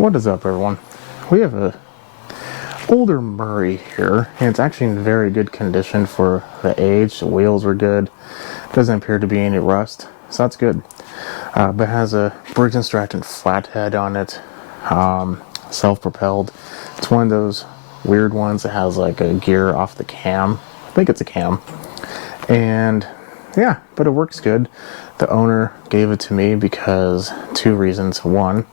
What is up, everyone? We have a older Murray here, and it's actually in very good condition for the age. The wheels are good. Doesn't appear to be any rust, so that's good. But it has a Briggs & Stratton flathead on it, self-propelled. It's one of those weird ones that has like a gear off the cam. I think it's a cam. And yeah, but it works good. The owner gave it to me because two reasons. One,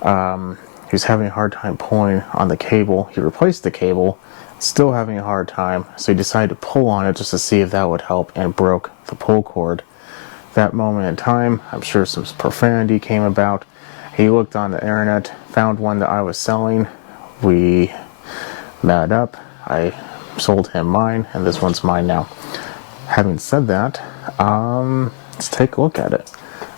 he was having a hard time pulling on the cable. He replaced the cable, still having a hard time, so he decided to pull on it just to see if that would help, and broke the pull cord. That moment in time, I'm sure some profanity came about. He looked on the internet, found one that I was selling. We met up. I sold him mine, and this one's mine now. Having said that, let's take a look at it.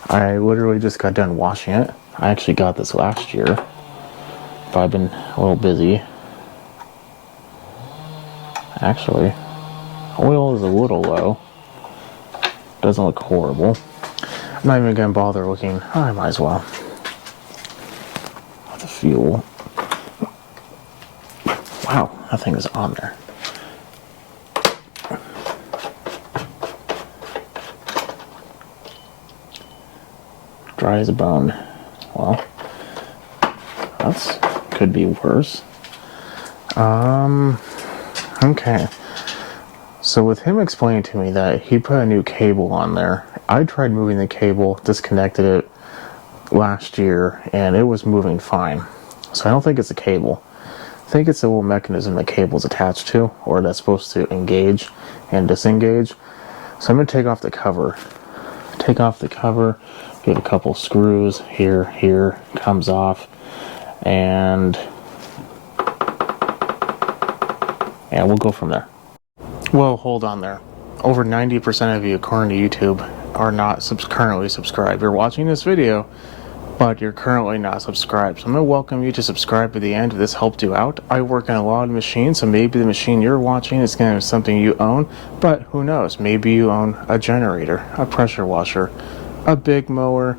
I literally just got done washing it. I actually got this last year, but I've been a little busy. Actually, oil is a little low. Doesn't look horrible. I'm not even gonna bother looking. Oh, I might as well. The fuel. Wow, that thing is on there. Dry as a bone. Well, that's could be worse. Okay. So with him explaining to me that he put a new cable on there, I tried moving the cable, disconnected it last year, and it was moving fine. So I don't think it's a cable. I think it's a little mechanism the cable's attached to, or that's supposed to engage and disengage. So I'm going to take off the cover. Take off the cover, give a couple screws here, comes off, and we'll go from there. Well, hold on there. Over 90% of you, according to YouTube, are not currently subscribed. You're watching this video, but you're currently not subscribed. So I'm going to welcome you to subscribe at the end if this helped you out. I work on a lot of machines, so maybe the machine you're watching is going to be something you own, but who knows? Maybe you own a generator, a pressure washer, a big mower,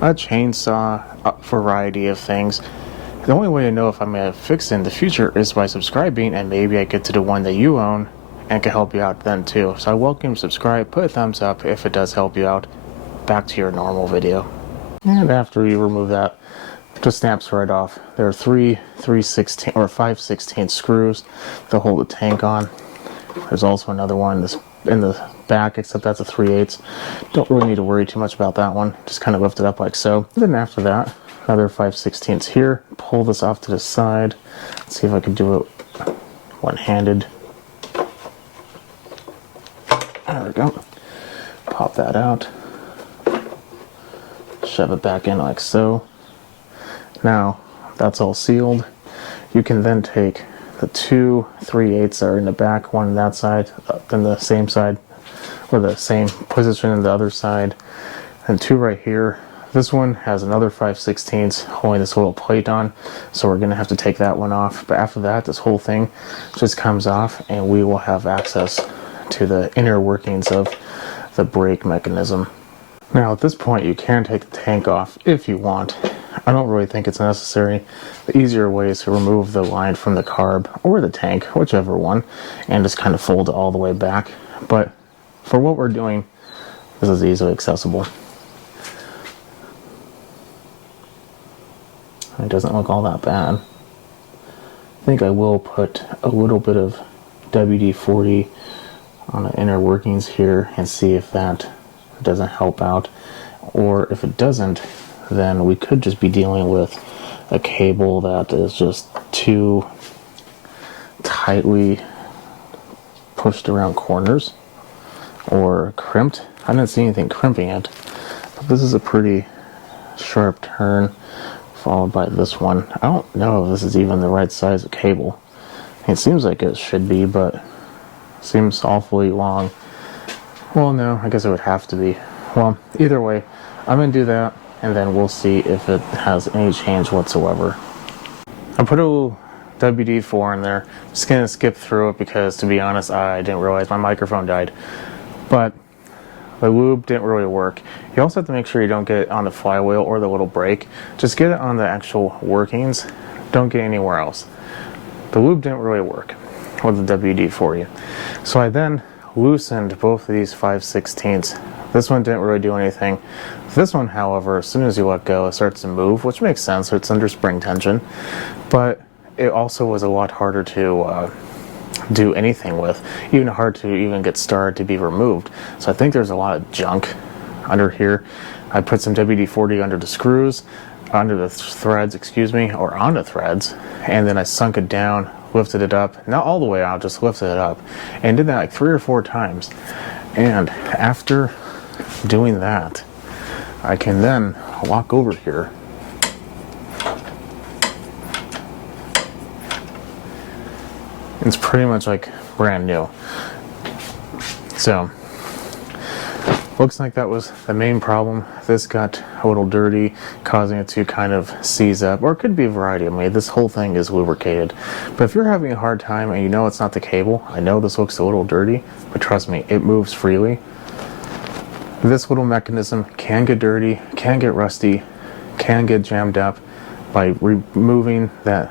a chainsaw, a variety of things. The only way to know if I'm going to fix it in the future is by subscribing, and maybe I get to the one that you own and can help you out then too. So I welcome you to subscribe, put a thumbs up if it does help you out. Back to your normal video. And after you remove that, it just snaps right off. There are 5/16 screws to hold the tank on. There's also another one in the back, except that's a 3/8. Don't really need to worry too much about that one. Just kind of lift it up like so. And then after that, another 5/16 here. Pull this off to the side. Let's see if I can do it one-handed. There we go. Pop that out. Shove it back in like so. Now, that's all sealed. You can then take the two 3/8 that are in the back, one on that side, then the same side, or the same position in the other side, and two right here. This one has another 5/16 holding this little plate on, so we're going to have to take that one off. But after that, this whole thing just comes off, and we will have access to the inner workings of the brake mechanism. Now at this point you can take the tank off if you want. I don't really think it's necessary. The easier way is to remove the line from the carb or the tank, whichever one, and just kind of fold it all the way back. But for what we're doing, this is easily accessible. It doesn't look all that bad. I think I will put a little bit of WD-40 on the inner workings here and see if that doesn't help out, or if it doesn't, then we could just be dealing with a cable that is just too tightly pushed around corners or crimped. I didn't see anything crimping it, but this is a pretty sharp turn followed by this one. I don't know if this is even the right size of cable. It seems like it should be, but seems awfully long. Well, no, I guess it would have to be. Well, either way, I'm going to do that, and then we'll see if it has any change whatsoever. I put a little WD-4 in there. Just going to skip through it because, to be honest, I didn't realize my microphone died. But the lube didn't really work. You also have to make sure you don't get it on the flywheel or the little brake. Just get it on the actual workings. Don't get anywhere else. The lube didn't really work with the WD-40. So I then loosened both of these 5/16. This one didn't really do anything. This one, however, as soon as you let go, it starts to move, which makes sense. It's under spring tension. But it also was a lot harder to do anything with, even hard to even get started to be removed. So I think there's a lot of junk under here. I put some WD-40 under the screws, under the threads, excuse me, or on the threads, and then I sunk it down, lifted it up, not all the way out, just lifted it up, and did that like 3 or 4 times. And after doing that, I can then walk over here it's pretty much like brand new. So looks like that was the main problem. This got a little dirty, causing it to kind of seize up, or it could be a variety. I mean, this whole thing is lubricated. But if you're having a hard time and you know it's not the cable, I know this looks a little dirty, but trust me, it moves freely. This little mechanism can get dirty, can get rusty, can get jammed up. By removing that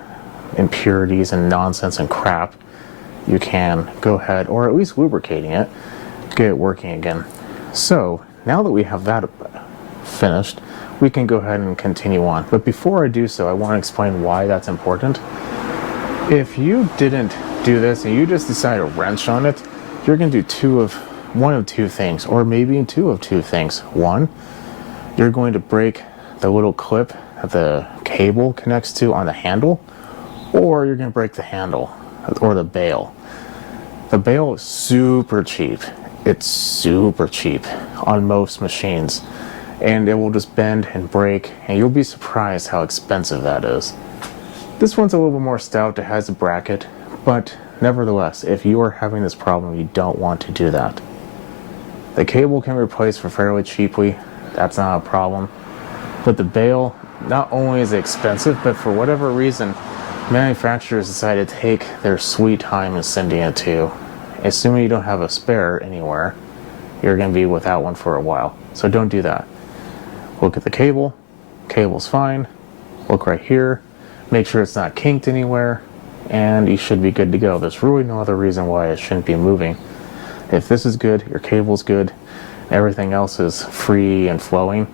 impurities and nonsense and crap, you can go ahead, or at least lubricating it, get it working again. So now that we have that finished, we can go ahead and continue on. But before I do so, I want to explain why that's important. If you didn't do this and you just decide to wrench on it, you're going to do one of two things, or maybe two of two things. One, you're going to break the little clip that the cable connects to on the handle, or you're going to break the handle or the bail. The bail is super cheap. It's super cheap on most machines, and it will just bend and break, and you'll be surprised how expensive that is. This one's a little bit more stout. It has a bracket, but nevertheless, if you are having this problem, you don't want to do that. The cable can be replaced for fairly cheaply. That's not a problem. But the bail, not only is it expensive, but for whatever reason, manufacturers decided to take their sweet time in sending it to you. Assuming you don't have a spare anywhere, you're going to be without one for a while. So don't do that. Look at the cable. Cable's fine. Look right here. Make sure it's not kinked anywhere, and you should be good to go. There's really no other reason why it shouldn't be moving. If this is good, your cable's good, everything else is free and flowing,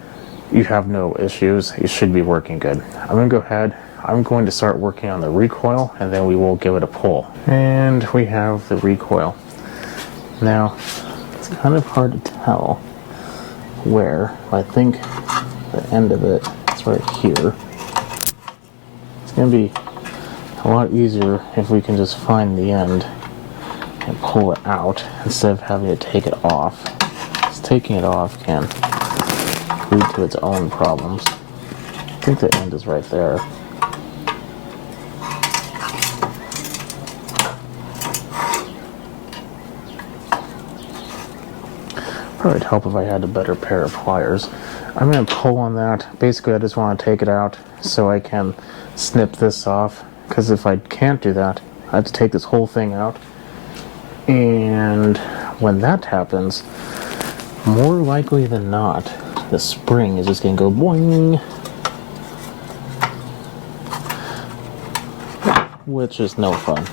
you have no issues. You should be working good. I'm going to go ahead. I'm going to start working on the recoil, and then we will give it a pull. And we have the recoil. Now, it's kind of hard to tell where. I think the end of it is right here. It's going to be a lot easier if we can just find the end and pull it out instead of having to take it off. Just taking it off can lead to its own problems. I think the end is right there. Probably would help if I had a better pair of pliers. I'm going to pull on that. Basically, I just want to take it out so I can snip this off, because if I can't do that, I have to take this whole thing out. And when that happens, more likely than not, the spring is just going to go boing, which is no fun.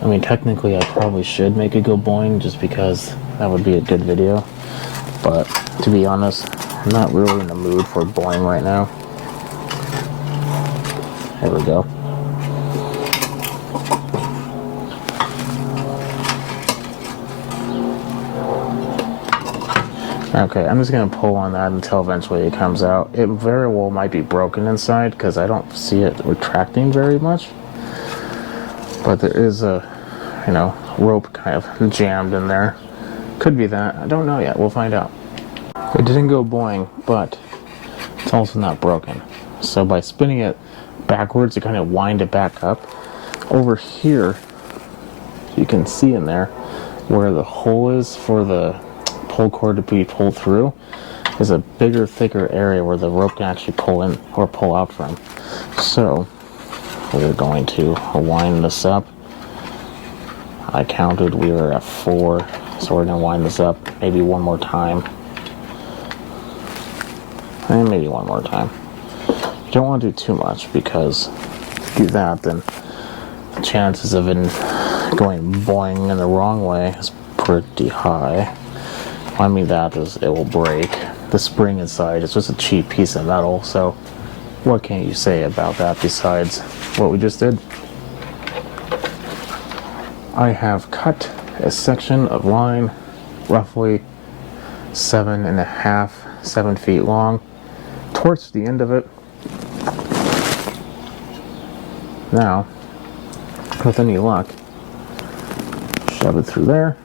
I mean, technically I probably should make it go boing just because that would be a good video, but to be honest, I'm not really in the mood for boing right now. There we go. Okay, I'm just going to pull on that until eventually it comes out. It very well might be broken inside because I don't see it retracting very much. But there is a, rope kind of jammed in there. Could be that. I don't know yet. We'll find out. It didn't go boing, but it's also not broken. So by spinning it backwards to kind of wind it back up, over here, you can see in there where the hole is for the pull cord to be pulled through is a bigger, thicker area where the rope can actually pull in or pull out from. So we're going to wind this up. I counted, we were at 4 So we're going to wind this up maybe one more time. And maybe one more time. You don't want to do too much, because if you do that, then the chances of it going boing in the wrong way is pretty high. I mean, that is, it will break. The spring inside is just a cheap piece of metal, so what can you say about that besides what we just did? I have cut a section of line roughly 7 feet long towards the end of it. Now, with any luck, shove it through there.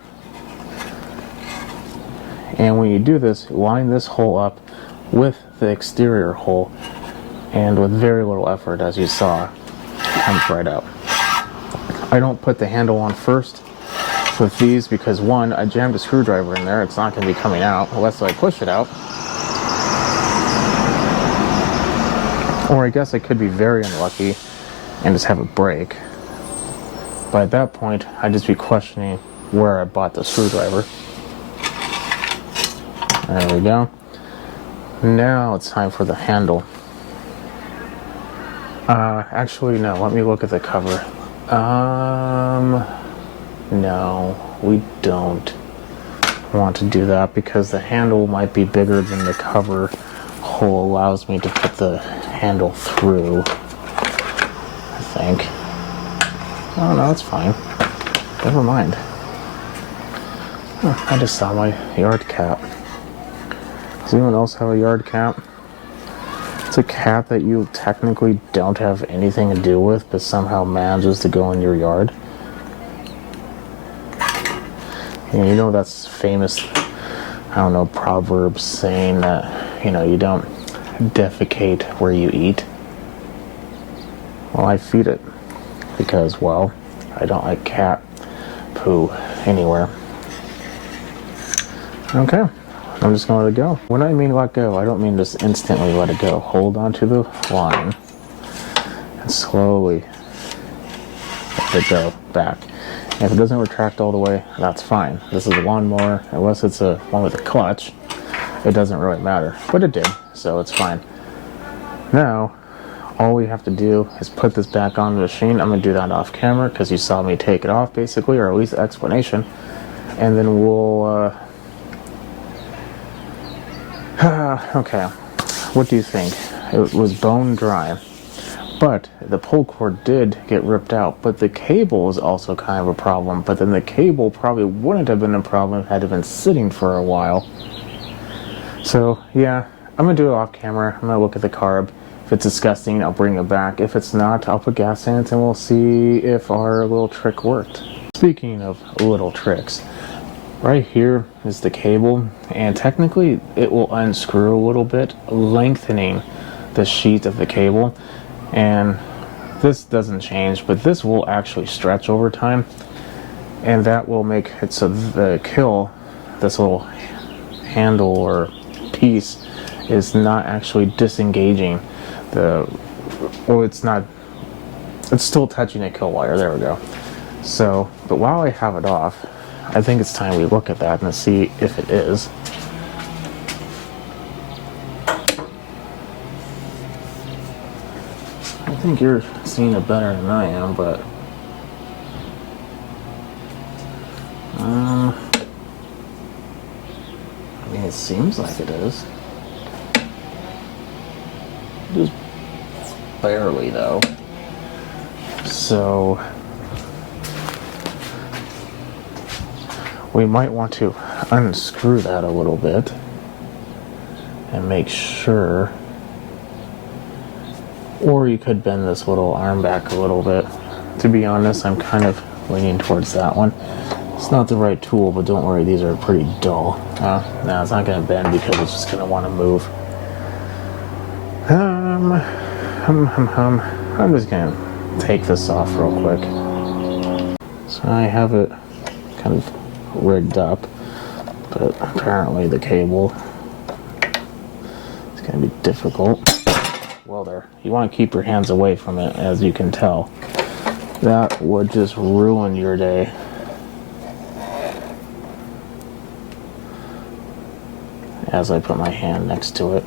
And when you do this, line this hole up with the exterior hole, and with very little effort, as you saw, it comes right out. I don't put the handle on first with these because, one, I jammed a screwdriver in there. It's not going to be coming out unless I push it out. Or I guess I could be very unlucky and just have it break. But at that point, I'd just be questioning where I bought the screwdriver. There we go. Now it's time for the handle. Actually, no, let me look at the cover. No, we don't want to do that because the handle might be bigger than the cover hole allows me to put the handle through, I think. Oh, no, it's fine. Never mind. Oh, I just saw my yard cat. Does anyone else have a yard cat? It's a cat that you technically don't have anything to do with, but somehow manages to go in your yard. And you know that's famous, I don't know, proverb saying that, you know, you don't defecate where you eat. Well, I feed it because, well, I don't like cat poo anywhere. Okay. I'm just going to let it go. When I mean let go, I don't mean just instantly let it go. Hold on to the line and slowly let it go back. And if it doesn't retract all the way, that's fine. This is a lawnmower. Unless it's a one with a clutch, it doesn't really matter. But it did, so it's fine. Now, all we have to do is put this back on the machine. I'm going to do that off camera because you saw me take it off, basically, or at least explanation. And then we'll... okay, what do you think? It was bone dry, but the pull cord did get ripped out, but the cable is also kind of a problem, but then the cable probably wouldn't have been a problem had it been sitting for a while. So, yeah, I'm going to do it off camera. I'm going to look at the carb. If it's disgusting, I'll bring it back. If it's not, I'll put gas in it and we'll see if our little trick worked. Speaking of little tricks, right here is the cable, and technically it will unscrew a little bit, lengthening the sheet of the cable, and this doesn't change, but this will actually stretch over time, and that will make it so the kill, this little handle or piece, is not actually disengaging it's still touching a kill wire. There we go. So, but while I have it off, I think it's time we look at that and see if it is. I think you're seeing it better than I am, but I mean, it seems like it is. Just barely, though. So we might want to unscrew that a little bit and make sure, or you could bend this little arm back a little bit. To be honest, I'm kind of leaning towards that one. It's not the right tool, but don't worry, these are pretty dull. No, it's not going to bend because it's just going to want to move. I'm just going to take this off real quick. So I have it kind of rigged up, but apparently the cable is going to be difficult. Well, there, you want to keep your hands away from it, as you can tell. That would just ruin your day. as I put my hand next to it.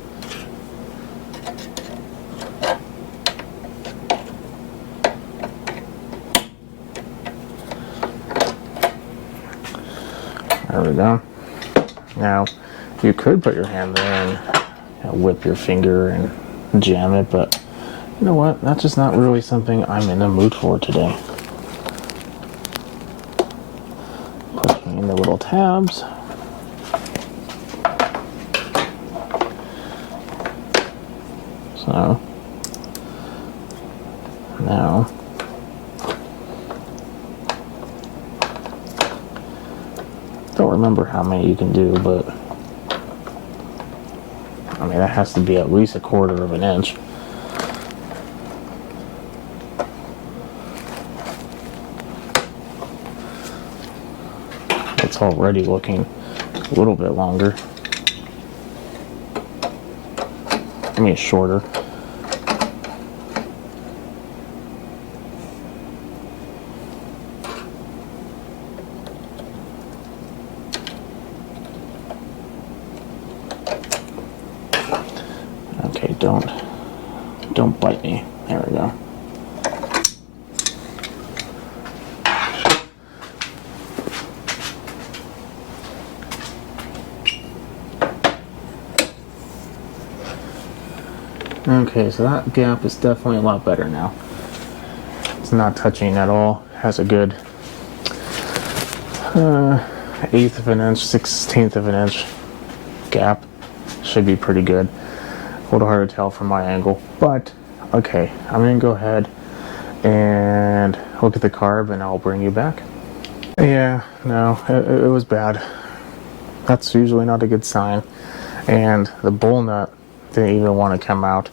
There we go. Now, you could put your hand there and whip your finger and jam it, but you know what? That's just not really something I'm in the mood for today. Pushing in the little tabs. So, now, don't remember how many you can do, but I mean, that has to be at least 1/4 of an inch. It's already looking a little bit longer. I mean, shorter. Okay, don't bite me. There we go. Okay, so that gap is definitely a lot better now. It's not touching at all. Has a good 1/8 of an inch, 1/16 of an inch gap. Should be pretty good. A little hard to tell from my angle, but okay, I'm gonna go ahead and look at the carb and I'll bring you back. Yeah, no, it was bad. That's usually not a good sign. And the bowl nut didn't even want to come out.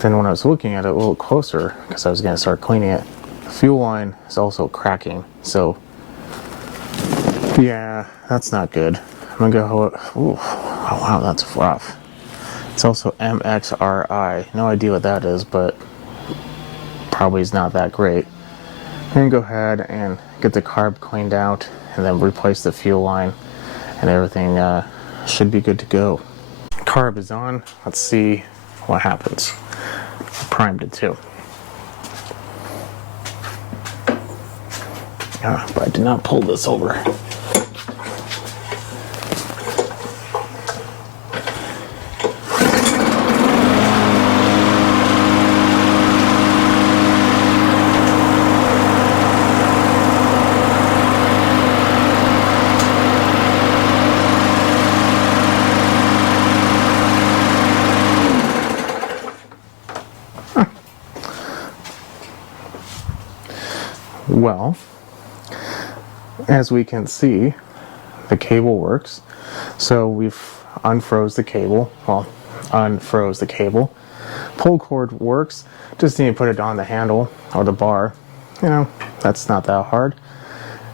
Then when I was looking at it a little closer, because I was going to start cleaning it, the fuel line is also cracking. So, yeah, that's not good. I'm going to go, ooh, oh wow, that's rough. It's also MXRI. No idea what that is, but probably is not that great. I'm going to go ahead and get the carb cleaned out and then replace the fuel line, and everything should be good to go. Carb is on. Let's see what happens. I primed it too. But I did not pull this over. Well, as we can see, the cable works. So we've unfroze the cable. Well, unfroze the cable. Pull cord works. Just need to put it on the handle or the bar. You know, that's not that hard.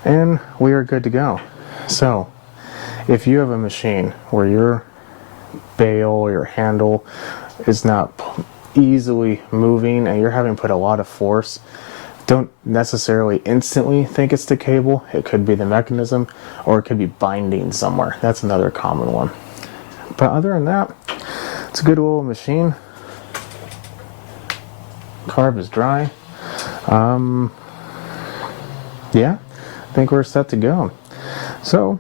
And we are good to go. So, if you have a machine where your bail or your handle is not easily moving and you're having to put a lot of force, don't necessarily instantly think it's the cable. It could be the mechanism, or it could be binding somewhere. That's another common one. But other than that, it's a good little machine. Carb is dry. Yeah, I think we're set to go. So,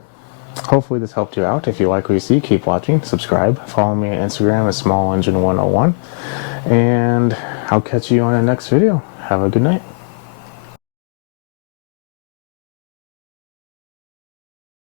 hopefully this helped you out. If you like what you see, keep watching, subscribe, follow me on Instagram at SmallEngine101, and I'll catch you on the next video. Have a good night.